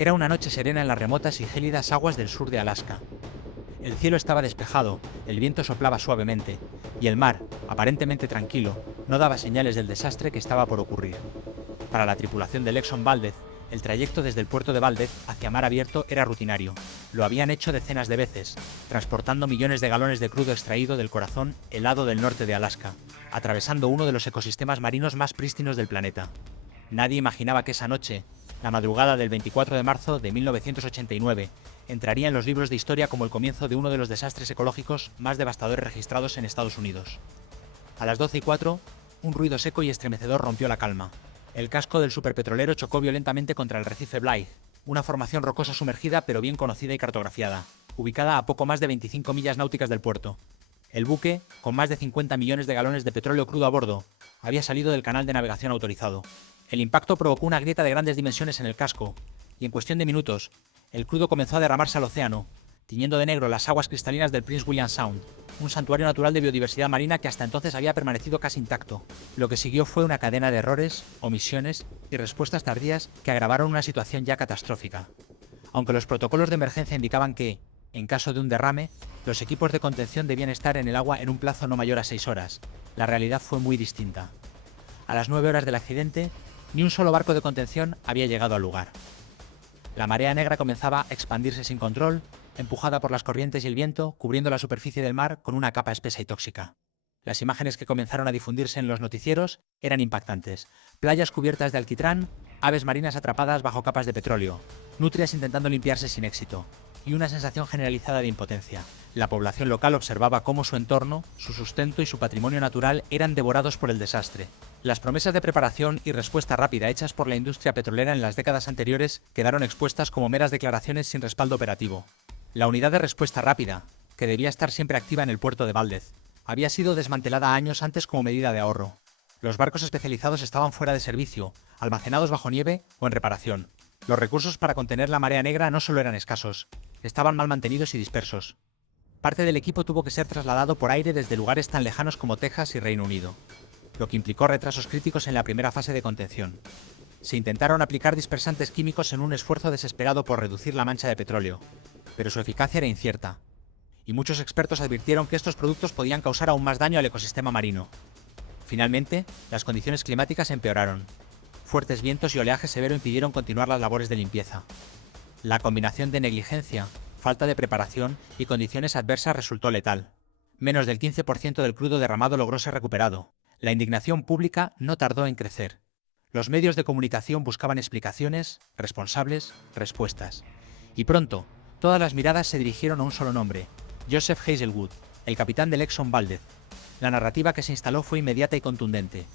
Era una noche serena en las remotas y gélidas aguas del sur de Alaska. El cielo estaba despejado, el viento soplaba suavemente, y el mar, aparentemente tranquilo, no daba señales del desastre que estaba por ocurrir. Para la tripulación del Exxon Valdez, el trayecto desde el puerto de Valdez hacia mar abierto era rutinario. Lo habían hecho decenas de veces, transportando millones de galones de crudo extraído del corazón helado del norte de Alaska, atravesando uno de los ecosistemas marinos más prístinos del planeta. Nadie imaginaba que esa noche, la madrugada del 24 de marzo de 1989, entraría en los libros de historia como el comienzo de uno de los desastres ecológicos más devastadores registrados en Estados Unidos. A las 12:04, un ruido seco y estremecedor rompió la calma. El casco del superpetrolero chocó violentamente contra el arrecife Blythe, una formación rocosa sumergida pero bien conocida y cartografiada, ubicada a poco más de 25 millas náuticas del puerto. El buque, con más de 50 millones de galones de petróleo crudo a bordo, había salido del canal de navegación autorizado. El impacto provocó una grieta de grandes dimensiones en el casco, y en cuestión de minutos, el crudo comenzó a derramarse al océano, tiñendo de negro las aguas cristalinas del Prince William Sound, un santuario natural de biodiversidad marina que hasta entonces había permanecido casi intacto. Lo que siguió fue una cadena de errores, omisiones y respuestas tardías que agravaron una situación ya catastrófica. Aunque los protocolos de emergencia indicaban que, en caso de un derrame, los equipos de contención debían estar en el agua en un plazo no mayor a 6 horas, la realidad fue muy distinta. A las 9 horas del accidente, ni un solo barco de contención había llegado al lugar. La marea negra comenzaba a expandirse sin control, empujada por las corrientes y el viento, cubriendo la superficie del mar con una capa espesa y tóxica. Las imágenes que comenzaron a difundirse en los noticieros eran impactantes. Playas cubiertas de alquitrán, aves marinas atrapadas bajo capas de petróleo, nutrias intentando limpiarse sin éxito, y una sensación generalizada de impotencia. La población local observaba cómo su entorno, su sustento y su patrimonio natural eran devorados por el desastre. Las promesas de preparación y respuesta rápida hechas por la industria petrolera en las décadas anteriores quedaron expuestas como meras declaraciones sin respaldo operativo. La unidad de respuesta rápida, que debía estar siempre activa en el puerto de Valdez, había sido desmantelada años antes como medida de ahorro. Los barcos especializados estaban fuera de servicio, almacenados bajo nieve o en reparación. Los recursos para contener la marea negra no solo eran escasos, estaban mal mantenidos y dispersos. Parte del equipo tuvo que ser trasladado por aire desde lugares tan lejanos como Texas y Reino Unido, lo que implicó retrasos críticos en la primera fase de contención. Se intentaron aplicar dispersantes químicos en un esfuerzo desesperado por reducir la mancha de petróleo, pero su eficacia era incierta, y muchos expertos advirtieron que estos productos podían causar aún más daño al ecosistema marino. Finalmente, las condiciones climáticas empeoraron. Fuertes vientos y oleaje severo impidieron continuar las labores de limpieza. La combinación de negligencia, falta de preparación y condiciones adversas resultó letal. Menos del 15% del crudo derramado logró ser recuperado. La indignación pública no tardó en crecer. Los medios de comunicación buscaban explicaciones, responsables, respuestas. Y pronto, todas las miradas se dirigieron a un solo nombre: Joseph Hazelwood, el capitán del Exxon Valdez. La narrativa que se instaló fue inmediata y contundente.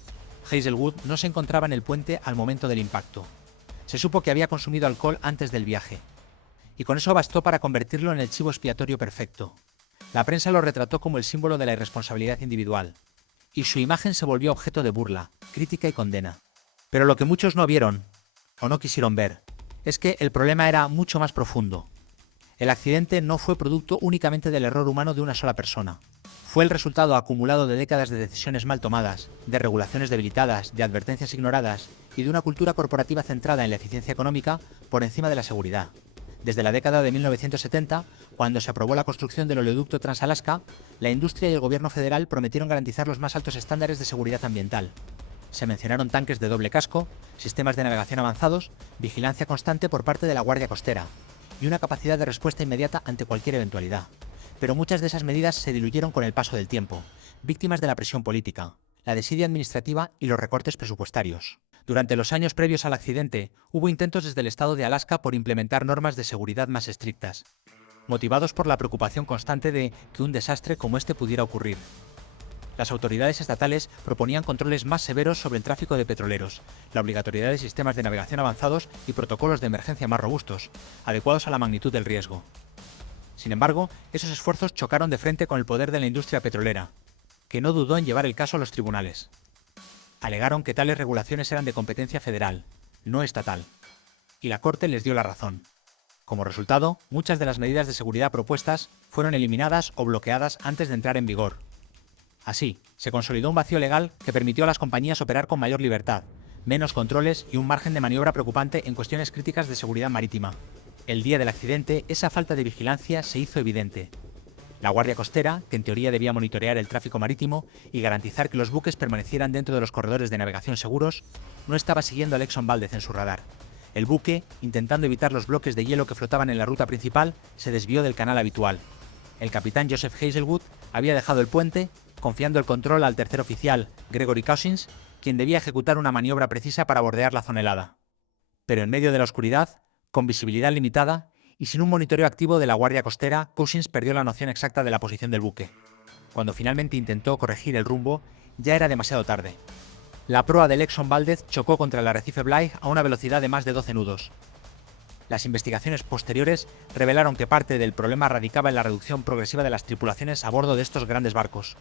Hazelwood no se encontraba en el puente al momento del impacto. Se supo que había consumido alcohol antes del viaje. Y con eso bastó para convertirlo en el chivo expiatorio perfecto. La prensa lo retrató como el símbolo de la irresponsabilidad individual. Y su imagen se volvió objeto de burla, crítica y condena. Pero lo que muchos no vieron, o no quisieron ver, es que el problema era mucho más profundo. El accidente no fue producto únicamente del error humano de una sola persona. Fue el resultado acumulado de décadas de decisiones mal tomadas, de regulaciones debilitadas, de advertencias ignoradas y de una cultura corporativa centrada en la eficiencia económica por encima de la seguridad. Desde la década de 1970, cuando se aprobó la construcción del oleoducto Trans-Alaska, la industria y el gobierno federal prometieron garantizar los más altos estándares de seguridad ambiental. Se mencionaron tanques de doble casco, sistemas de navegación avanzados, vigilancia constante por parte de la Guardia Costera y una capacidad de respuesta inmediata ante cualquier eventualidad. Pero muchas de esas medidas se diluyeron con el paso del tiempo, víctimas de la presión política, la desidia administrativa y los recortes presupuestarios. Durante los años previos al accidente, hubo intentos desde el estado de Alaska por implementar normas de seguridad más estrictas, motivados por la preocupación constante de que un desastre como este pudiera ocurrir. Las autoridades estatales proponían controles más severos sobre el tráfico de petroleros, la obligatoriedad de sistemas de navegación avanzados y protocolos de emergencia más robustos, adecuados a la magnitud del riesgo. Sin embargo, esos esfuerzos chocaron de frente con el poder de la industria petrolera, que no dudó en llevar el caso a los tribunales. Alegaron que tales regulaciones eran de competencia federal, no estatal, y la Corte les dio la razón. Como resultado, muchas de las medidas de seguridad propuestas fueron eliminadas o bloqueadas antes de entrar en vigor. Así, se consolidó un vacío legal que permitió a las compañías operar con mayor libertad, menos controles y un margen de maniobra preocupante en cuestiones críticas de seguridad marítima. El día del accidente, esa falta de vigilancia se hizo evidente. La Guardia Costera, que en teoría debía monitorear el tráfico marítimo y garantizar que los buques permanecieran dentro de los corredores de navegación seguros, no estaba siguiendo al Exxon Valdez en su radar. El buque, intentando evitar los bloques de hielo que flotaban en la ruta principal, se desvió del canal habitual. El capitán Joseph Hazelwood había dejado el puente, confiando el control al tercer oficial, Gregory Cousins, quien debía ejecutar una maniobra precisa para bordear la zona helada. Pero en medio de la oscuridad, con visibilidad limitada y sin un monitoreo activo de la Guardia Costera, Cousins perdió la noción exacta de la posición del buque. Cuando finalmente intentó corregir el rumbo, ya era demasiado tarde. La proa del Exxon Valdez chocó contra el arrecife Blythe a una velocidad de más de 12 nudos. Las investigaciones posteriores revelaron que parte del problema radicaba en la reducción progresiva de las tripulaciones a bordo de estos grandes barcos.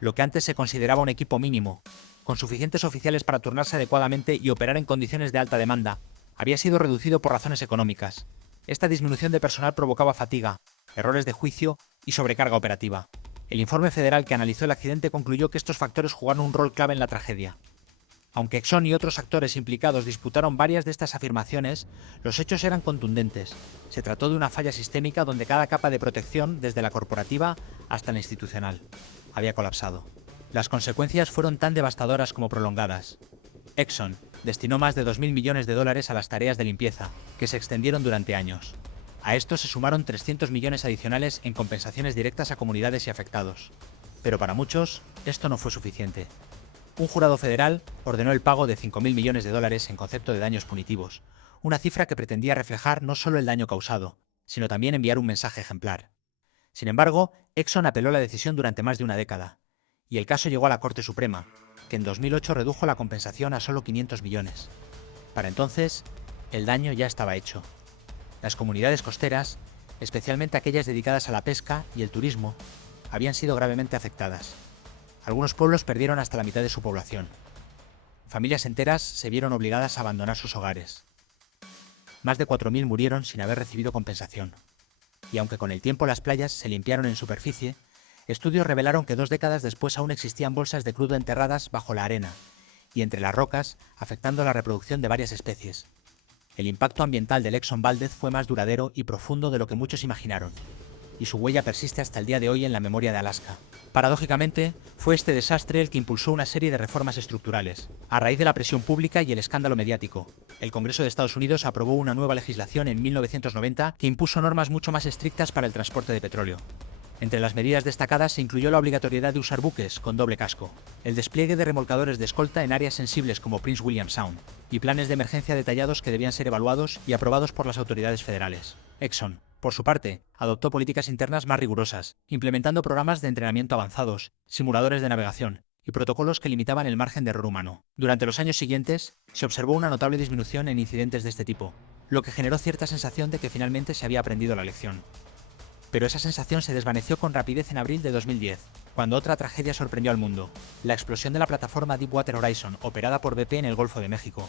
Lo que antes se consideraba un equipo mínimo, con suficientes oficiales para turnarse adecuadamente y operar en condiciones de alta demanda, había sido reducido por razones económicas. Esta disminución de personal provocaba fatiga, errores de juicio y sobrecarga operativa. El informe federal que analizó el accidente concluyó que estos factores jugaron un rol clave en la tragedia. Aunque Exxon y otros actores implicados disputaron varias de estas afirmaciones, los hechos eran contundentes. Se trató de una falla sistémica donde cada capa de protección, desde la corporativa hasta la institucional, había colapsado. Las consecuencias fueron tan devastadoras como prolongadas. Exxon destinó más de 2.000 millones de dólares a las tareas de limpieza, que se extendieron durante años. A esto se sumaron 300 millones adicionales en compensaciones directas a comunidades y afectados. Pero para muchos, esto no fue suficiente. Un jurado federal ordenó el pago de 5.000 millones de dólares en concepto de daños punitivos, una cifra que pretendía reflejar no solo el daño causado, sino también enviar un mensaje ejemplar. Sin embargo, Exxon apeló la decisión durante más de una década, y el caso llegó a la Corte Suprema, que en 2008 redujo la compensación a solo 500 millones. Para entonces, el daño ya estaba hecho. Las comunidades costeras, especialmente aquellas dedicadas a la pesca y el turismo, habían sido gravemente afectadas. Algunos pueblos perdieron hasta la mitad de su población. Familias enteras se vieron obligadas a abandonar sus hogares. Más de 4.000 murieron sin haber recibido compensación. Y aunque con el tiempo las playas se limpiaron en superficie, estudios revelaron que 2 décadas después aún existían bolsas de crudo enterradas bajo la arena y entre las rocas, afectando la reproducción de varias especies. El impacto ambiental del Exxon Valdez fue más duradero y profundo de lo que muchos imaginaron, y su huella persiste hasta el día de hoy en la memoria de Alaska. Paradójicamente, fue este desastre el que impulsó una serie de reformas estructurales. A raíz de la presión pública y el escándalo mediático, el Congreso de Estados Unidos aprobó una nueva legislación en 1990 que impuso normas mucho más estrictas para el transporte de petróleo. Entre las medidas destacadas se incluyó la obligatoriedad de usar buques con doble casco, el despliegue de remolcadores de escolta en áreas sensibles como Prince William Sound, y planes de emergencia detallados que debían ser evaluados y aprobados por las autoridades federales. Exxon, por su parte, adoptó políticas internas más rigurosas, implementando programas de entrenamiento avanzados, simuladores de navegación y protocolos que limitaban el margen de error humano. Durante los años siguientes, se observó una notable disminución en incidentes de este tipo, lo que generó cierta sensación de que finalmente se había aprendido la lección. Pero esa sensación se desvaneció con rapidez en abril de 2010, cuando otra tragedia sorprendió al mundo: la explosión de la plataforma Deepwater Horizon, operada por BP en el Golfo de México.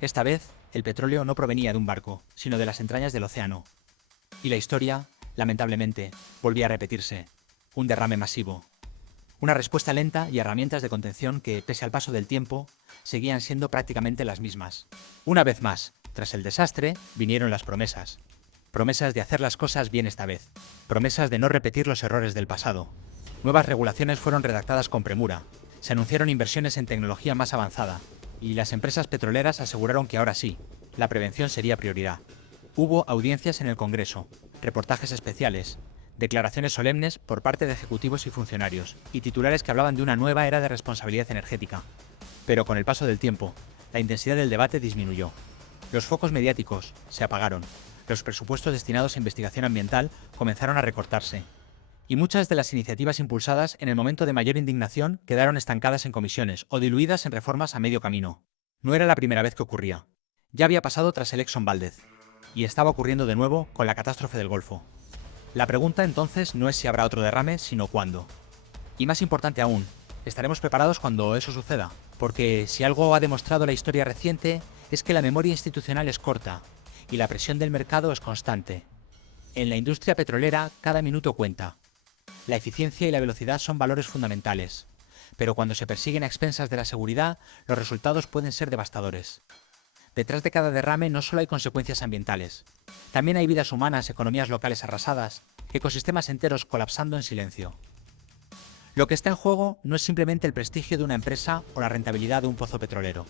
Esta vez, el petróleo no provenía de un barco, sino de las entrañas del océano. Y la historia, lamentablemente, volvía a repetirse: un derrame masivo. Una respuesta lenta y herramientas de contención que, pese al paso del tiempo, seguían siendo prácticamente las mismas. Una vez más, tras el desastre, vinieron las promesas. Promesas de hacer las cosas bien esta vez. Promesas de no repetir los errores del pasado. Nuevas regulaciones fueron redactadas con premura. Se anunciaron inversiones en tecnología más avanzada. Y las empresas petroleras aseguraron que ahora sí, la prevención sería prioridad. Hubo audiencias en el Congreso, reportajes especiales, declaraciones solemnes por parte de ejecutivos y funcionarios, y titulares que hablaban de una nueva era de responsabilidad energética. Pero con el paso del tiempo, la intensidad del debate disminuyó. Los focos mediáticos se apagaron. Los presupuestos destinados a investigación ambiental comenzaron a recortarse. Y muchas de las iniciativas impulsadas en el momento de mayor indignación quedaron estancadas en comisiones o diluidas en reformas a medio camino. No era la primera vez que ocurría. Ya había pasado tras el Exxon Valdez. Y estaba ocurriendo de nuevo con la catástrofe del Golfo. La pregunta entonces no es si habrá otro derrame, sino cuándo. Y más importante aún, ¿estaremos preparados cuando eso suceda? Porque si algo ha demostrado la historia reciente es que la memoria institucional es corta y la presión del mercado es constante. En la industria petrolera, cada minuto cuenta. La eficiencia y la velocidad son valores fundamentales. pero cuando se persiguen a expensas de la seguridad, los resultados pueden ser devastadores. Detrás de cada derrame no solo hay consecuencias ambientales, también hay vidas humanas, economías locales arrasadas, ecosistemas enteros colapsando en silencio. Lo que está en juego no es simplemente el prestigio de una empresa o la rentabilidad de un pozo petrolero.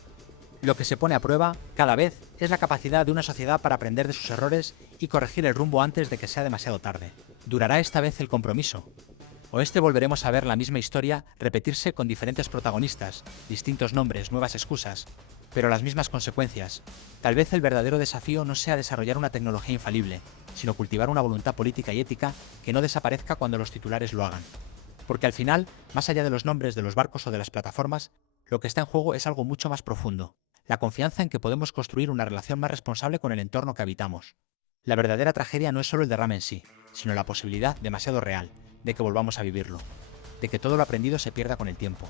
Lo que se pone a prueba, cada vez, es la capacidad de una sociedad para aprender de sus errores y corregir el rumbo antes de que sea demasiado tarde. ¿Durará esta vez el compromiso? ¿O volveremos a ver la misma historia repetirse con diferentes protagonistas, distintos nombres, nuevas excusas, pero las mismas consecuencias? Tal vez el verdadero desafío no sea desarrollar una tecnología infalible, sino cultivar una voluntad política y ética que no desaparezca cuando los titulares lo hagan. Porque al final, más allá de los nombres de los barcos o de las plataformas, lo que está en juego es algo mucho más profundo: la confianza en que podemos construir una relación más responsable con el entorno que habitamos. La verdadera tragedia no es solo el derrame en sí, sino la posibilidad demasiado real de que volvamos a vivirlo, de que todo lo aprendido se pierda con el tiempo,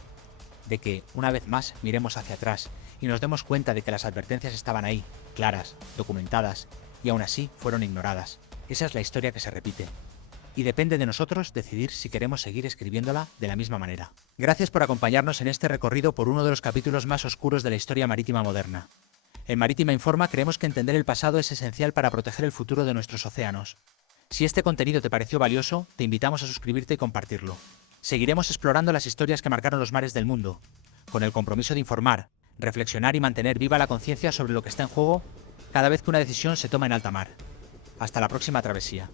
de que, una vez más, miremos hacia atrás y nos demos cuenta de que las advertencias estaban ahí, claras, documentadas, y aún así fueron ignoradas. Esa es la historia que se repite. Y depende de nosotros decidir si queremos seguir escribiéndola de la misma manera. Gracias por acompañarnos en este recorrido por uno de los capítulos más oscuros de la historia marítima moderna. En Marítima Informa creemos que entender el pasado es esencial para proteger el futuro de nuestros océanos. Si este contenido te pareció valioso, te invitamos a suscribirte y compartirlo. Seguiremos explorando las historias que marcaron los mares del mundo, con el compromiso de informar, reflexionar y mantener viva la conciencia sobre lo que está en juego cada vez que una decisión se toma en alta mar. Hasta la próxima travesía.